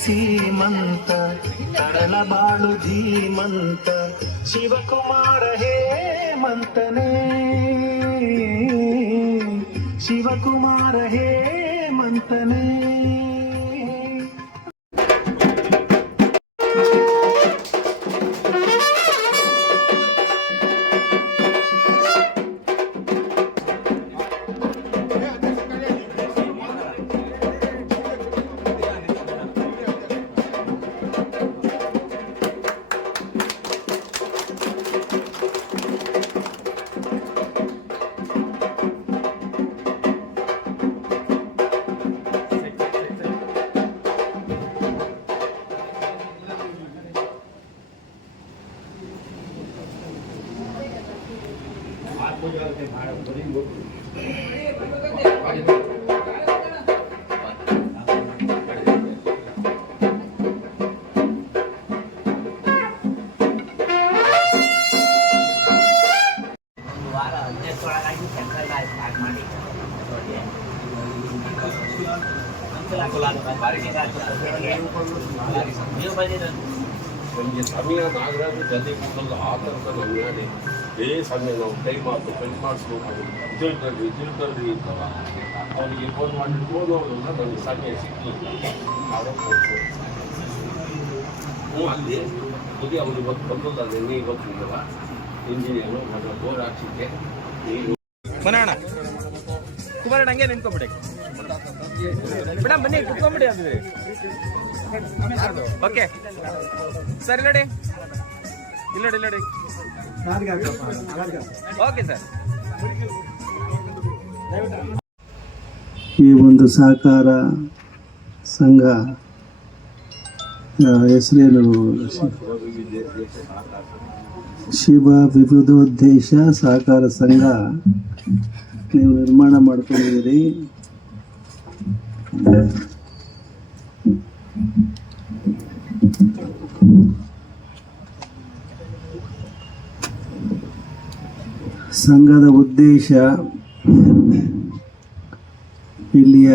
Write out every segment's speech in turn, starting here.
ಸೀಮಂತ ಕಡಲ ಬಾಳು ಧೀಮಂತ ಶಿವಕುಮಾರ ಹೇಮಂತನೇ ಶಿವಕುಮಾರ ಹೇಮಂತನೇ. ನಮಗೆ ಸಮಯ ನಾಗರಾಜು ಜಲ್ದಿ ಕೂದಲು ಆ ಥರದ ನಮಗೆ ಸಮಯ ನಾವು ಟೈಮ್ ಆಯ್ತು ಪೆಂಟ್ ಮಾಡಿಸ್ಬೇಕು ರಿಸಲ್ಟ್ ತರ್ರಿ ಇರ್ತಲ್ಲ ಅವರಿಗೆ ಫೋನ್ ಮಾಡಿರ್ಬೋದು ಅವ್ರನ್ನ ನನಗೆ ಸಮಯ ಸಿಕ್ಕಲಿಲ್ಲ ಅಲ್ಲಿ ಮುದಿ ಅವ್ರು ಇವತ್ತು ಬಂದದ್ದು ಅದೇ ನೀ ಗೊತ್ತಿಲ್ಲ ಇಂಜಿನಿಯರು ನನ್ನ ಬೋರ್ ಹಾಕ್ಸಿದ್ದೆ ನೀರು ಮನೋಣ ಕುಮಾರಣ್ಣ ಹಂಗೆ ನಿಂತ್ಕೊಂಡ್ಬಿಡಿ ಮೇಡಮ್ ಬನ್ನಿ ಕುತ್ಕೊಂಡ್ಬಿಡಿ ಅದು ಓಕೆ ಸರ್ ಇಲ್ಲಡಿ ಇಲ್ಲಡಿ ಓಕೆ ಸರ್. ಈ ಒಂದು ಸಹಕಾರ ಸಂಘ ಹೆಸರೇನು ಶಿವ ವಿವಿಧೋದ್ದೇಶ ಸಹಕಾರ ಸಂಘ ನೀವು ನಿರ್ಮಾಣ ಮಾಡ್ಕೊಂಡಿದ್ದೀರಿ. ಸಂಘದ ಉದ್ದೇಶ ಇಲ್ಲಿಯ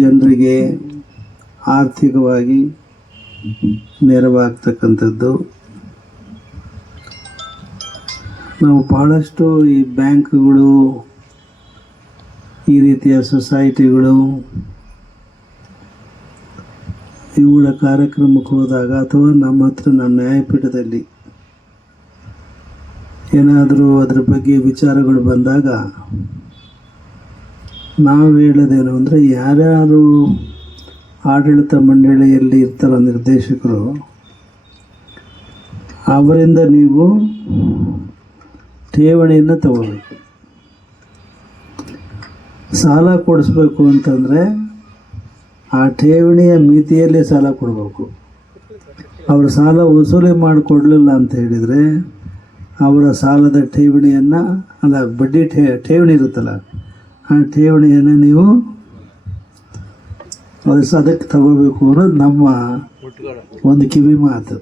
ಜನರಿಗೆ ಆರ್ಥಿಕವಾಗಿ ನೆರವಾಗ್ತಕ್ಕಂಥದ್ದು. ನಾವು ಬಹಳಷ್ಟು ಈ ಬ್ಯಾಂಕ್ಗಳು ಈ ರೀತಿಯ ಸೊಸೈಟಿಗಳು ಇವುಗಳ ಕಾರ್ಯಕ್ರಮಕ್ಕೆ ಹೋದಾಗ ಅಥವಾ ನಮ್ಮ ನ್ಯಾಯಪೀಠದಲ್ಲಿ ಏನಾದರೂ ಅದರ ಬಗ್ಗೆ ವಿಚಾರಗಳು ಬಂದಾಗ ನಾವು ಹೇಳೋದೇನು ಅಂದರೆ ಯಾರ್ಯಾರು ಆಡಳಿತ ಮಂಡಳಿಯಲ್ಲಿ ಇರ್ತಾರೋ ನಿರ್ದೇಶಕರು ಅವರಿಂದ ನೀವು ಠೇವಣಿಯನ್ನು ತಗೋಬೇಕು. ಸಾಲ ಕೊಡಿಸ್ಬೇಕು ಅಂತಂದರೆ ಆ ಠೇವಣಿಯ ಮಿತಿಯಲ್ಲಿ ಸಾಲ ಕೊಡಬೇಕು. ಅವರು ಸಾಲ ವಸೂಲಿ ಮಾಡಿಕೊಡ್ಲಿಲ್ಲ ಅಂತ ಹೇಳಿದರೆ ಅವರ ಸಾಲದ ಠೇವಣಿಯನ್ನು ಬಡ್ಡಿ ಠೇವಣಿ ಇರುತ್ತಲ್ಲ ಆ ಠೇವಣಿಯನ್ನು ನೀವು ಅದಕ್ಕೆ ತಗೋಬೇಕು ಅನ್ನೋದು ನಮ್ಮ ಒಂದು ಕಿವಿ ಮಾತು.